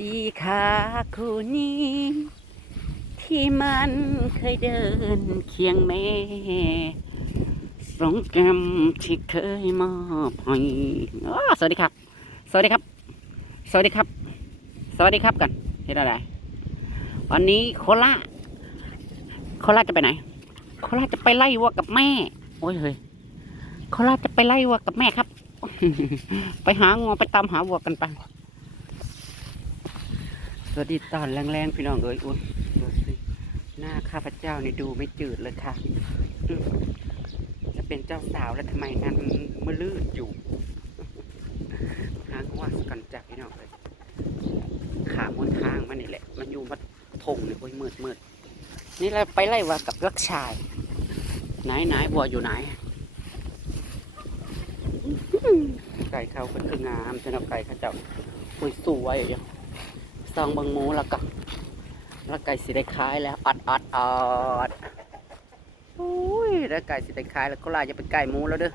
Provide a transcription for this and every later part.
สีขาคู่นี้ ที่มันเคยเดินเคียงแม่สงแกรมที่เคยมอบให้สวัสดีครับ สวัสดีครับ สวัสดีครับ สวัสดีครับกันเห็นอะไรวันนี้โคราโคราจะไปไหนโคราจะไปไล่วัวกับแม่ โอ้ยเฮ้ยโคราจะไปไล่วัวกับแม่ครับ ไปหางัวไปตามหาวัวกันไป สวัสดีตอนแรงๆพี่น้องเอ้ยอุ้ยดูสิหน้าข้าพเจ้านี่ดูไม่จืดเลยค่ะ จะเป็นเจ้าสาวแล้วทำไมงานมันมือลื่นอยู่หางัวสกันจับพี่น้องเลยขาบนทางมันนี่แหละ มันอยู่มาทงเนี่ยโอ้ยมืดมืดนี่เราไปไล่วัวกับลักชาย ไหนไหนวัวอยู่ไหนไก่เขาเป็นคืองามสำหรับไก่เขาเจ้าคุยสวยอยู่ ซองบิงหมูแล้วก็แล้วไก่สิได้ขายแล้วอัดอัดอัดอุ้ยแล้วไก่สิได้ขายแล้วก็ลายจะเป็นไก่หมูแล้วเด้อ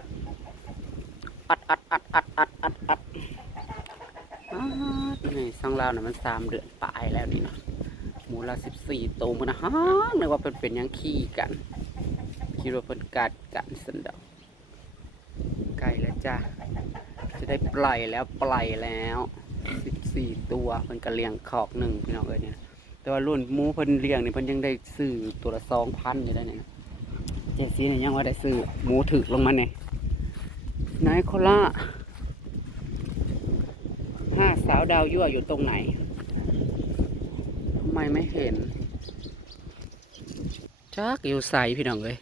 อัดอัดอัดอัดอัดอัดอัดนี่ซองเราเนี่ยมันสามเดือนปลายแล้วนี่นะหมูละสิบสี่ตัวมันนะฮะนึกว่าเป็นเป็นยังขี้กันคิดว่าเป็นกัดกันสันดอกไก่แล้วจ้าจะได้ปล่อยแล้วปล่อยแล้วสิบ สี่ตัวเพิ่นกระเลียงขอกหนึ่งพี่น้องเอ้ยเนี่ยแต่ว่ารุ่นหมูเพิ่นเลี้ยงเนี่เพิ่นยังได้ซื้อตัวละสองพันอยู่ได้เนี่ยเจซีเนี่ยยังว่าได้ซื้อหมูถึกลงมาเนี่ยนายโคล่าห้าสาวดาวยั่วอยู่ตรงไหนทำไมไม่เห็นจักอยู่ใสพี่น้องเอ้ย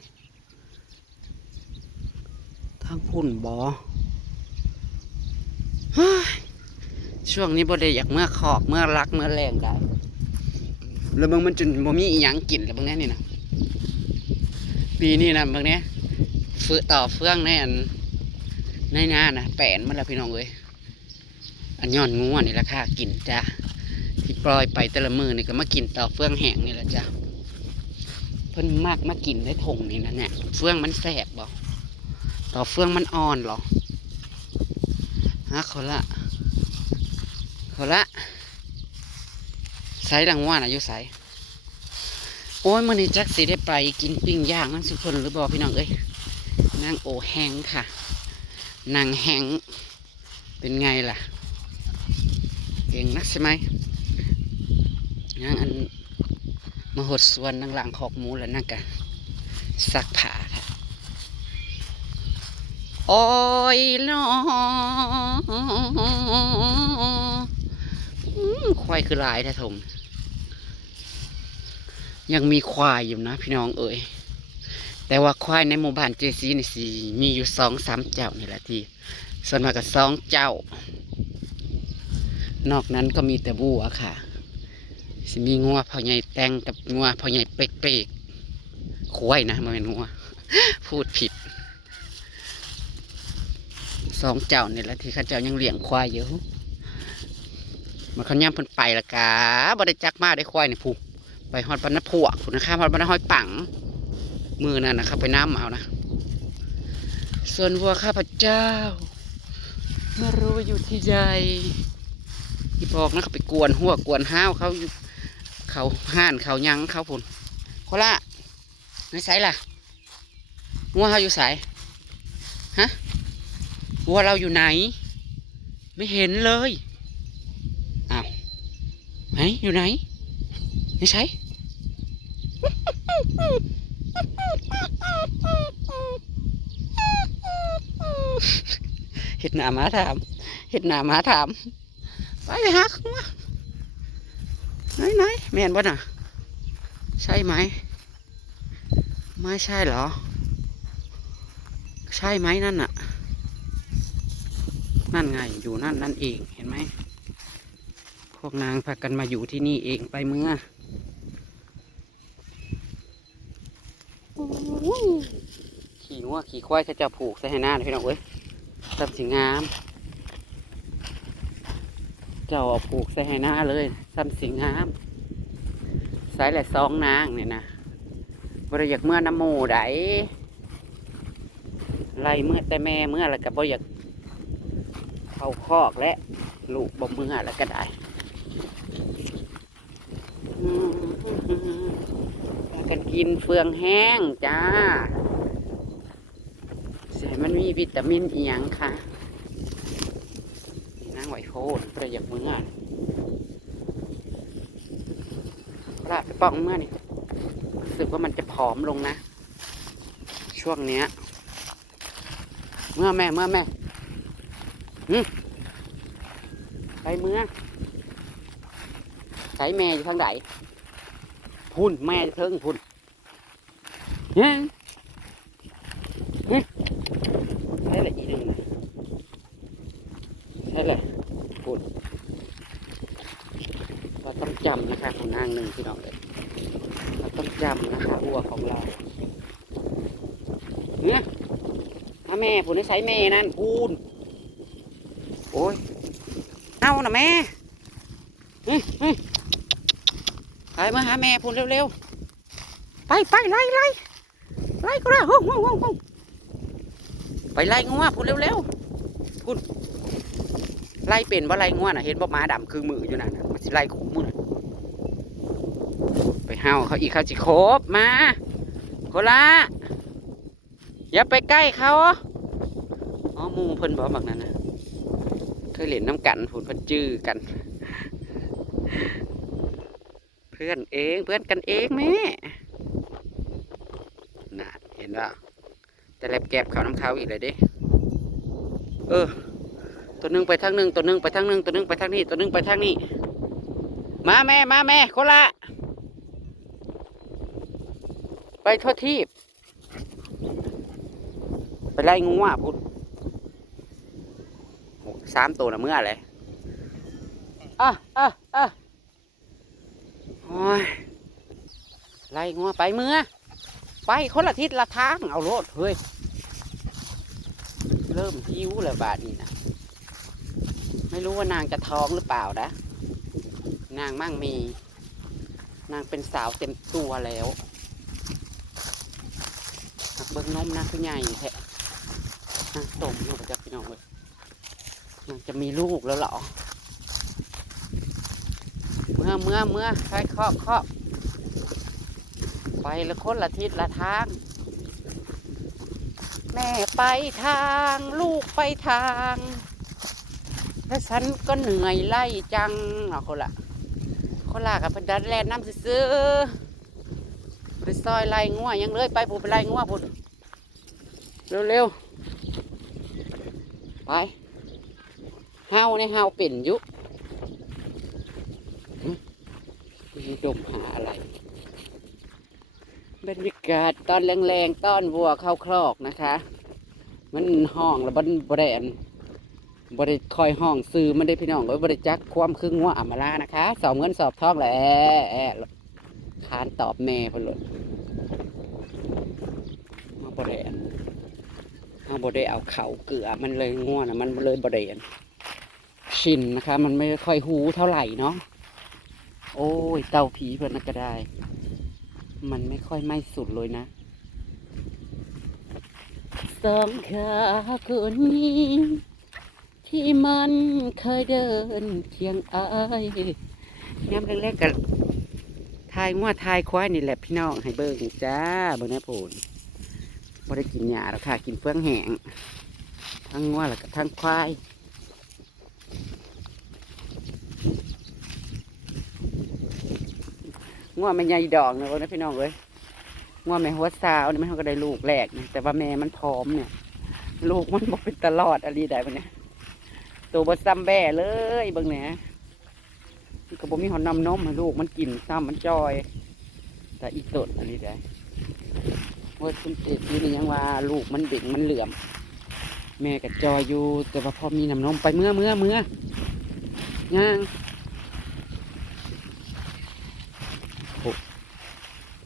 ทางพุ่นบอ ช่วงนี้บ่ได้อยากเมื่อขอกเมื่อรักเมื่อแรงได้แล้วบางมันจนบ่มีอีหยังกินแล้วบางแน่นี่นะปีนี้นะบางเนี้ยฟืต่อเฟืองในอันในหน้านะแปนมันละพี่น้องเอ้ยอันย้อนงูอันนี่ราคากินจ้ะที่ปล่อยไปแต่ละมือนี่ก็มากินต่อเฟืองแห้งนี่แหละจ้ะเพิ่นมากมากินได้ทงนี่นะเนี่ยเฟืองมันแสบบ่ต่อเฟืองมันอ่อนหรอฮะเขาละ เขาละใส่ดังว่านะอยู่ใส่โอ้ยมันนี่จักสิได้ไปกินปิ้งย่างนั่นสุคนหรือบอพี่น้องเอ้ยนางโอแหงค่ะนางแหงเป็นไงล่ะ เก่งนักใช่ไหมนางอันมาหดส่วนนางหลังขอกหมูแล้วนางกะซักผ้าค่ะโอ้ยน้ออืม ควายคือลายแท้ทงยังมีควายอยู่นะ พี่น้องเอ๋ยแต่ว่าควายในหมู่บ้านเจซีนี่สิมีอยู่สองสามเจ้านี่แหละที่ส่วนมากก็สองเจ้า นอกนั้นก็มีแต่วัวค่ะสิมีงัวพ่อใหญ่แตงกับงัวพ่อใหญ่เป๊กเป๊กๆควายนะมันเป็นงัวพูดผิดสองเจ้านี่แหละที่ข้าเจ้ายังเลี้ยงควายอยู่ มันขย่ำเพิ่นไปละกาบ่ได้จักมาได้ควายนี่ผูไปฮอดบรรณพวกผูนะครับฮอดบรรณห้อยปังมือนั่นนะครับไปน้ำเอานะ ส่วนวัวข้าพเจ้าไม่รู้อยู่ที่ใดที่บอกนะเขาไปกวนหัวกวนห้าวเขาอยู่เขาห่านเขายังเขาผุนโคละในไสล่ะงัวเขาอยู่ไสฮะวัวเราอยู่ไหน ไม่เห็นเลย ไหนอยู่ไหนไม่ใช่เห็ดหนามาถามเห็ดหนามาถามไปเลยฮักมาไหนไหนแม่นบ่น่ะ ใช่ไหม ไม่ใช่เหรอ ใช่ไหมนั่นน่ะ นั่นไงอยู่นั่นนั่นเองเห็นไหม พวกนางพากันมาอยู่ที่นี่เองไปเมื่อขี่งัวขี่ควายเขาจะผูกใส่ให้หน้าเลยพี่น้องเว้ยตับสีงาม เจ้าเอาผูกใส่ให้หน้าเลยซ้ำสีงามสายแหละสองนางเนี่ยนะบริอยากเมื่อน้ำหมูไดไล่เมื่อแต่แม่เมื่อแล้วก็บริอยากเข้าคอกและลูกบ่มือแล้วก็ได้ กันกินเฟืองแห้งจ้าเสียมันมีวิตามินอีหยังค่ะนี่นั่งไหวโพดประหยัดมืออะลาดไปป้องเมื่อนี่รู้สึกว่ามันจะผอมลงนะ ช่วงเนี้ย เมื่อแม่เมื่อแม่ไปเมื่อ ใช้แม่อยู่ทางไหนพุ่นแม่เทิงพุ่นเฮ้ยเฮ้ยใช่ละอีหนึ่งใช่ละพุ่นเราต้องจำนะคะของนางหนึ่งพี่น้องเลยเราต้องจำนะคะวัวของเราเนี่ยถ้าแม่พุ่นได้ใช้แม่นั่นพุ่นโอ้ยเอานะแม่เฮ้ยเฮ้ย ไปมาหาแม่พูนเร็วๆ ไปไปไล่ไล่ไล่ก็ได้ฮู้ฮู้ฮู้ฮู้ไปไล่งัวพูนเร็วๆพูนไล่เป็นว่าไล่งัวน่ะ เห็นบ่หมาดำคือมืออยู่นั่นน่ะมันสิไล่ขู่มือไปเฮาเขาอีกเขาจิครบมาโคละอย่าไปใกล้เขาอ๋อหมูเพิ่นบอกแบบนั้นนะเคยเล่นน้ำกันพูนเพิ่นจื้อกันเพื่อนเองเพื่อนกันเองแม่น่ะเห็นว่าแต่แลบแกบเขาน้ำเขาอีกเลยดิเออ ตัวหนึงไปทางหนึ่งตัวหนึงไปทางหนึ่งตัวหนึงไปทางนี้ตัวหนึงไปทางนี้ มาแม่มาแม่โคละ ไปทั่วทีบไปไล่งูอะพุดโอ้สามตัวนะเมื่อไระอะอะ โอ้ ยไล่งัวไปเมื่อ ไปคนละทิศละทาง เอาโลดเฮ้ย เริ่มหิวแล้วบาดนี้นะไม่รู้ว่านางจะท้องหรือเปล่านะ นางมั่งมี นางเป็นสาวเต็มตัวแล้วหักเบิ้งนมนางคือใหญ่แท้นางสมอยู่กับพี่น้องเลยนางจะมีลูกแล้วเหรอ มื่อเมื่อเมื่อใครเคาะเคาะไปละคนละทิศละทาง แม่ไปทางลูกไปทางและฉันก็เหนื่อยไล่จังเอาคนละคนละกับพนดันแลนน้ำซื้อไปซอยไล่งัวยังเลยไปผูไปไล่งัวผูเร็วๆไปเฮาในเฮาเป็นยุ มีดมหาอะไร บรรยากาศตอนแรงๆต้อนวัวเข้าคลอกนะคะ มันห้องแล้วบันบริเอนบริคอยห้องซื้อมันได้พี่น้องไว้บริจักความครึ่งงัวอามาลานะคะ สอบเงินสอบทองแหละคานตอบแม่พลยมาบริเอนมาบริเอาเขาเกลือมันเลยง่วนะมันเลยบริเอนชินนะคะ มันไม่ค่อยหูเท่าไหร่เนาะโอ้ยเตาผีเพื่อนนนก็ได้ มันไม่ค่อยไหม้สุดเลยนะสองขาคนนี้ ที่มันเคยเดินเคียงอายน้ำแรกๆกับทายงัวทายควายนี่แหละพี่น้องให้เบิ่งจ้าเบิ่งนะผลบ่ได้กินหญ้าแล้วค่ะ กินเฟืองแห้งทั้งงัวแล้วก็ทั้งควาย งัวแม่ใหญ่ดอกนะเว้ยนะพี่น้องเอ้ยงัวแม่หัวสาวนี่มันก็ได้ลูกแรกนะแต่ว่าแม่มันพร้อมเนี่ย ลูกมันบอกเป็นตลอดอะไรได้ปะเนี่ยตัวบดซ้ำแบ่เลยบิ่งเนี่ยมันก็บ่มีหอนนำนมให้ลูกมันกินซ้ำมันจอย แต่อีตดอะไรได้ว่าคุณเอกนี่ยังว่าลูกมันเด็กมันเหลื่อม แม่ก็จอยอยู่ แต่ว่าพอมีน้ำนมไปเมื่อเมื่อเมื่อย่าง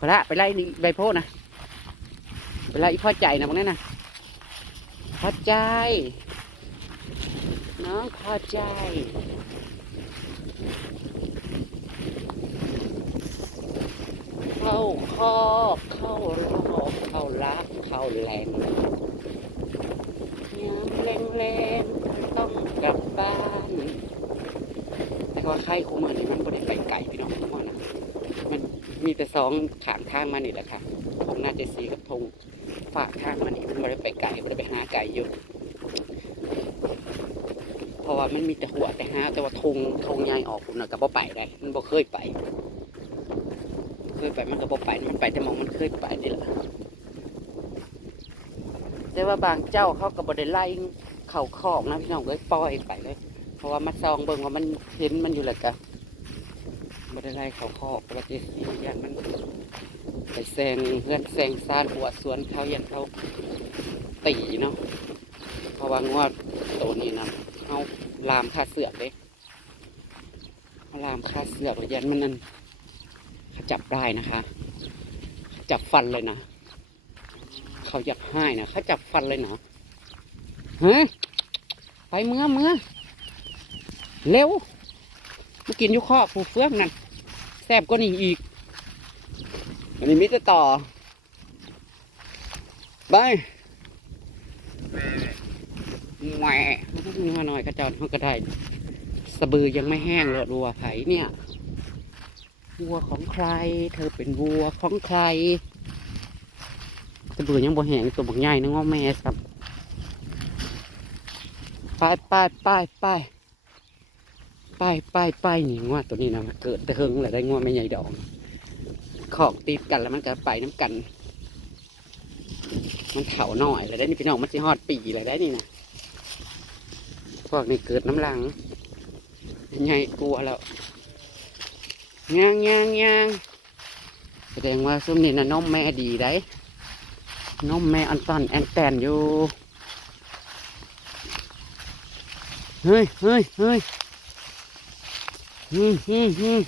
พอละไปไล่ใบโพนะไปไล่อีพ่อใจนะพวกนี้นะพ่อใจ น้องพ่อใจเข้าคอกเข้ารอบเข้ารักเข้าแรงยามแรงแรงๆต้องกลับบ้านแต่ว่าใครคุมมือนี่มันบริไปไก่พี่น้อง มีแต่สองขางทางมานี่แหละค่ะทงน่าจะสีกับทงฝากทางมานี่มันไม่ได้ไปไกลไม่ได้ไปหาไก่อยู่เพราะว่ามันมีแต่หัวแต่หาแต่ว่าทงทงใหญ่ออกผมนะก็บ่ไปได้ มันบ่เคยไป เคยไปมันก็บ่ไปมันไปแต่มองมันเคยไปนี่แหละแต่ว่าบางเจ้าเขาก็บ่ได้ไล่เข่าคอกนะพี่น้องก็ปล่อยไปเลย เพราะว่ามาซองเบิ่งว่ามันเห็นมันอยู่แหละกะบ่ ได้ไล่เข่าคอกปกติสียันมันไปแซงเพื่อนแซงซานหัวสวนเขายันเขาตีเนาะเพราะว่างวดตัวนี้นะเขาลามคาเสือกเลยเขาลามคาเสือกยยันมันนั่นเขาจับได้นะคะ จับฟันเลยนะเขาอยากให้นะเขาจับฟันเลยนะฮะไปเมื่อเมื่อเร็วมากินยุข้อผูเฟืองนั่น ซ่บก็นี่อีก อันนี้มิตรต่อ ไปแหวมาหน่อยกระจอนเขาก็ได้ สะบือยังไม่แห้งเลยวัวไผ่เนี่ย วัวของใคร เธอเป็นวัวของใคร สะบือยังบ่แห้งตัวบักใหญ่นึกว่าแม่ครับ ไปไปไปไป ไปไปไปนี่งวดตัวนี้นะมันเกิดแต่เฮงแหละได้งวดไม่ใหญ่ดอกของติดกันแล้วมันก็ไปน้ำกัน มันเถาหน่อยเลยได้นี่พี่น้องมันสิฮอดปีเลยได้นี่นะพวกนี้เกิดน้ำลังใหญ่กลัวแล้วย่างย่างย่างแสดงว่าซุ้มนี่นะนมแม่ดีได้นมแม่อันตันแอนแตนอยู่เฮ้ยเฮ้ยเฮ้ย ฮึมฮึมฮึม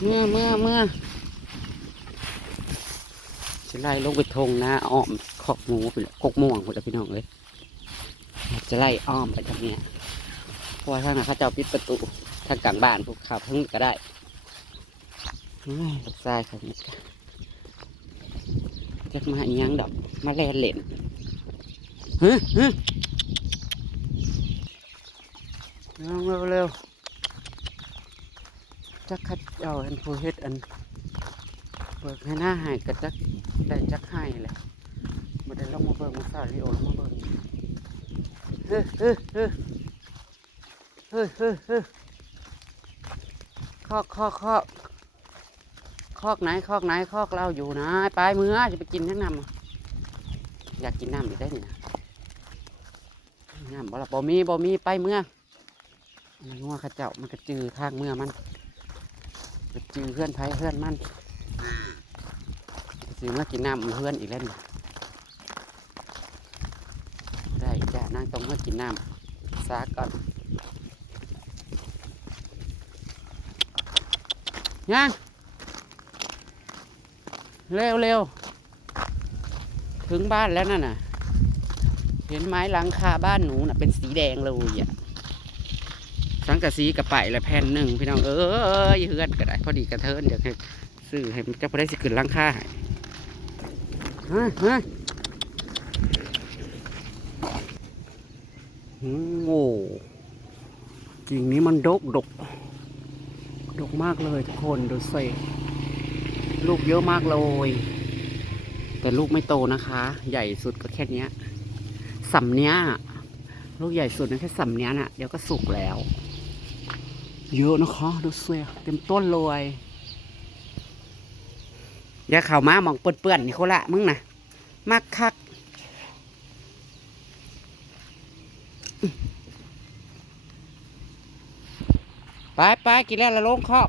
เมื่อเมื่อเมื่อจะไล่ลงไปทงนะอ้อมขอกหมูไปกกม่วงไปเลยพี่น้องเลยจะไล่อ้อมไปทางเนี้ยเพราะว่าทางนั้นเขาเจ้าปิดประตูทางกลางบ้านพวกขับทั้งก็ได้เฮ้ยลูกชายเขานี่ก็จะมาอีหยังดอกมาแล่นเล่นเฮ้ยเฮ้ยเร็วเร็วเร็ว จักขัดเอาอันผู้เฮ็ดอันเบิกให้หน้าหายก็จักได้จักให้เลยมาได้ลงมาเบิกมาสาลิโอลงมาเบิกเฮ้ยเฮ้ยเฮ้ยเฮ้ยเฮ้ยเฮ้คอกคอกคอกคอกไหนคอกไหนคอกเราอยู่นะไปมือจะไปกินทั้งน้ำอะอยากกินน้ำอยู่ได้นี่นะน้ำบ่ละบ่มีบ่มีไปเมื่อมันงัวขาเจ้ามันกระจือทางเมื่อมัน จือเพื่อนไผเพื่อนมันจือมื่อกินน้ำเพื่อนอีกแล้วนี่ได้จ้านั่งตรงเมื่อกินน้ำซาก่อนยังเร็วเร็วถึงบ้านแล้วนั่นน่ะ เห็นไม้หลังคาบ้านหนูน่ะเป็นสีแดงเลยอะ สังกะสีกระไปละแผ่นหนึ่งพี่น้องเอ้ยเฮือนก็ได้พอดีกระเทินเดี๋ยวให้ซื้อให้มันจะพอได้สิขึ้นลังคาให้ฮะฮะโอ้กิ่งนี้มันดกดก ดกมากเลยทุกคนดูสิลูกเยอะมากเลย แต่ลูกไม่โตนะคะ ใหญ่สุดก็แค่นี้สำเนี้ยลูกใหญ่สุดนะแค่สำเนี้ยน่ะเดี๋ยวก็สุกแล้ว เยอะนะคะ ดูสียเต็มต้นเลยอย่าเข่ามามองเปื่อนๆนี่เขาละมึงนะมักคักไปไปกินแล้วละลงคอก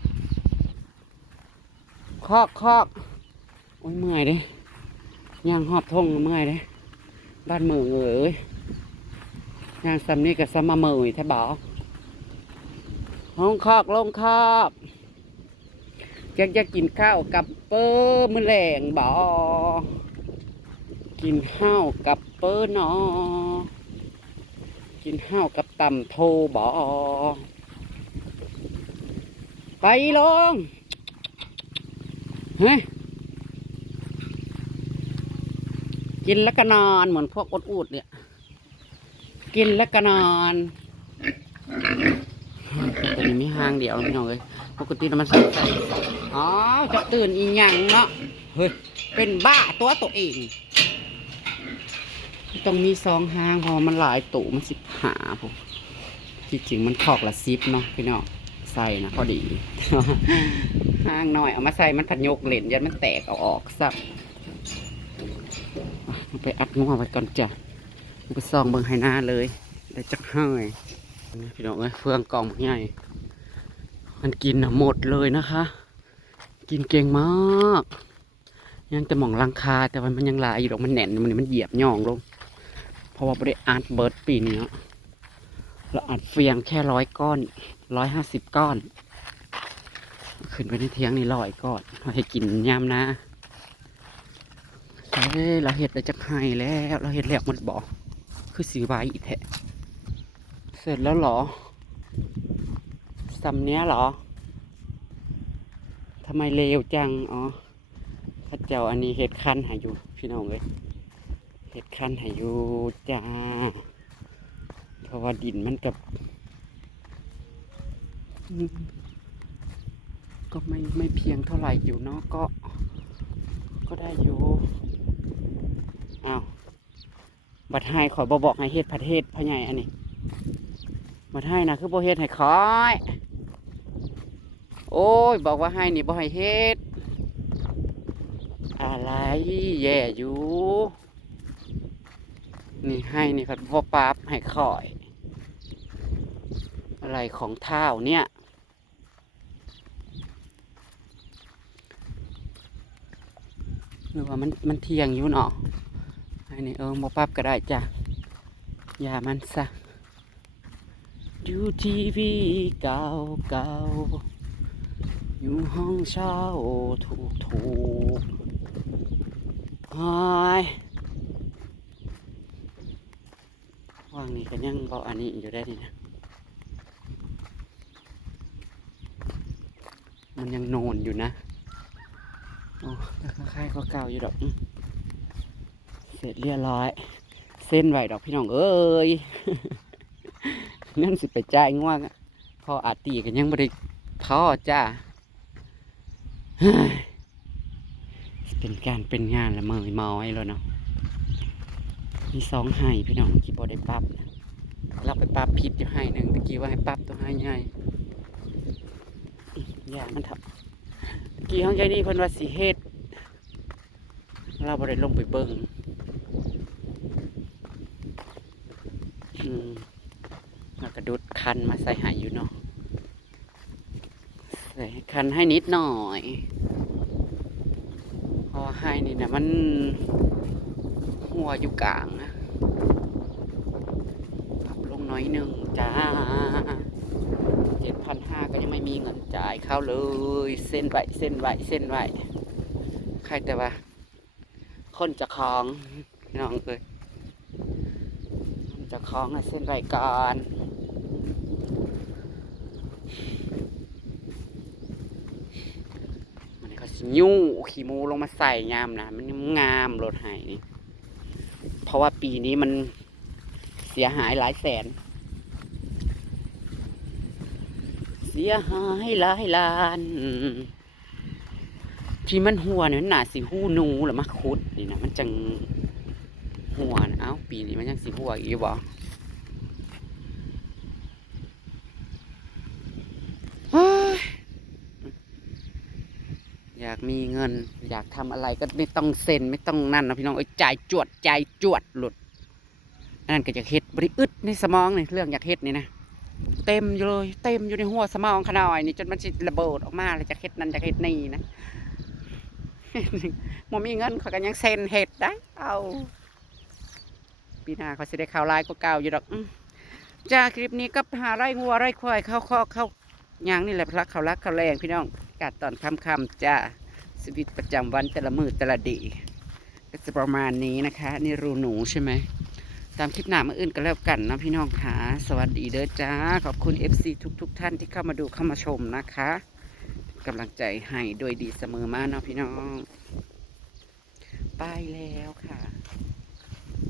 คอกคอกโอ้ยเมื่อยเด้ย่างหอบทงเมื่อยเด้บ้านเมืองเอ้ยย่างซ้ำนี่กับซ้ำมาเมื่อยแท้บอก ลงคอกลงคอกอยากจะกินข้าวกับเปอร์มือแรงบอกินข้าวกับเปอร์นอกินข้าวกับตำโทบอไปลงเฮ้ยกินแล้วก็นอนเหมือนพวกอดอูดเนี่ย กินแล้วก็นอน ไปนี่มีห้างเดียวพี่น้องเลยปกติแล้วมันสองใส่อ๋อจะตื่นอีหยังเนาะเฮ้ยเป็นบ้าตัวตัวเองต้องมีซองห้างเพราะมันหลายตู่มันสิบหาผมที่จริงมันขอกละซิปเนาะพี่น้องใส่นะพอดีห้างหน้อยเอามาใส่มันผัดยกเหล่นยันมันแตกเอาออกสับไปอัดงัวไว้ก่อนจ้ะเอาไปซองเบิ่งให้หน้าเลยได้จักเฮ้ย พี่น้องเอ้ยเฟืองกล่องใหญ่มันกินหมดเลยนะคะ กินเก่งมาก ยังจะหมองลังคาแต่มันยังลายอยู่ดอกมันแหน่นมันมันเหยียบย่องลง เพราะว่าไม่ได้อัดเบิร์ดปีนี้เราอัดเฟียงแค่ร้อยก้อนร้อยห้าสิบก้อน ขึ้นไปในเทียงนี่ร้อยก้อนเราให้กินยามนะเฮ้เราเห็ดเราจะให้แล้ว เราเห็ดแล้วมันบอกคือสีใบอีแทะ เสร็จแล้วเหรอสำเนี้ยเหรอทำไมเลวจัง อ๋อข้าเจ้าอันนี้เห็ดคันหาอยู่ พี่น้องเลยเห็ดคันให้อยู่จ้า เพราะว่าดินมันกับ ก็ไม่ไม่เพียงเท่าไหร่อยู่เนาะก็ ก็ได้อยู่อ้าวบัดให้ขอบอบอกให้เฮ็ดผัดเฮ็ดพ่อใหญ่อันนี้ บัดให้นะคือบ่เฮ็ดให้คอย โอ้ย บอกว่าให้นี่บ่ให้เฮ็ด อะไรแย่อยู่ นี่ให้นี่ครับพ่อปั๊บให้คอย อะไรของเท้าเนี่ยหรือว่ามันมันเที่ยงอยู่เนาะให้นี่เออพ่อปั๊บก็ได้จ้ะอย่ามันซะ ดูทีวีเก่าเก่าอยู่ห้องเช่าถูกถูกหายว่างนี่ก็ยังเบาอันนี้อยู่ได้นี่นะมันยังโนนอยู่นะ โอ้แต่คล้ายๆก็เก่าอยู่ดอก เสร็จเรียบร้อย เส้นไหวดอกพี่น้องเอ้ย นั่นสิไปจ่ายง่วงอะพออาตีกันยังไม่ได้พ่อจ้าเป็นการเป็นงานละเมยเมาไอ้แล้วเนาะมีสองไห้พี่น้องกี่บอได้ปั๊บนะเราไปปั๊บผิดอยู่ไห้หนึ่งตะกี้ว่าให้ปั๊บตัวไห้ใหญ่อย่ามันเถอะตะกี้ห้องใจนี่เพิ่นว่าสีเฮ็ดเราบ่ได้ลงไปเบิ่งอืม แล้วก็ดุดคันมาใส่ไห้อยู่เนาะใส่คันให้นิดหน่อยพอไห้นี่นะมันหัวอยู่กลางนะปรับลงน้อยหนึ่งจ้าเจ็ดพันห้าก็ยังไม่มีเงินจ่ายเข้าเลย เส้นไหวเส้นไหวเส้นไหวใครแต่ว่า คนจะคล้องน้องเอ้ยจะคล้องให้เส้นไหวก่อนมันก็สิ ยู่ขี้มูลงมาใส่ยามนะมันงามรถไห้นี่เพราะว่าปีนี้มันเสียหายหลายแสน เสียหายหลายล้าน ที่มันหัวเนี่ยนหนาสิหูนูหรือมาคุดนี่นะมันจังหัวนะเอ้าปีนี้มันยังสิหัวอีกบ่เฮ้ยอยากมีเงิน อยากทำอะไรก็ไม่ต้องเซ็นไม่ต้องนั่นนะพี่น้องเอ้ยจ่ายจวดจ่ายจวดหลุดนนั้นก็อยากเฮ็ดบริอึดในสมองนี่เรื่องอยากเฮ็ดนี่นะเต็มอยู่เลยเต็มอยู่ในหัวสมองขนาดนี่จนมันสิระเบิดออกมาเลยจากเฮ็ดนั่นจากเฮ็ดนี่นะมมีเงินเขาก็ยังเซ็นเฮ็ดได้เอาปีหน้าเขาสิได้ข่าวลายก็เก่าอยู่ดอกจ้าคลิปนี้ก็หาไร่งัวไร่ควายเข้าข้อเข้ายางนี่แหละพลักเขารักเขาแรงพี่น้องกาดตอนค่ำๆจ้า ชีวิตประจำวันแต่ละมือแต่ละดีก็จะประมาณนี้นะคะ นี่รูหนูใช่ไหมตามคลิปหน้ามาอื่นก็แล้วกันนะพี่น้องค่ะ สวัสดีเด้อจ้า ขอบคุณ FC ทุกๆทท่านที่เข้ามาดูเข้ามาชมนะคะกำลังใจให้โดยดีเสมอมาเนาะพี่น้อง ไปแล้วค่ะ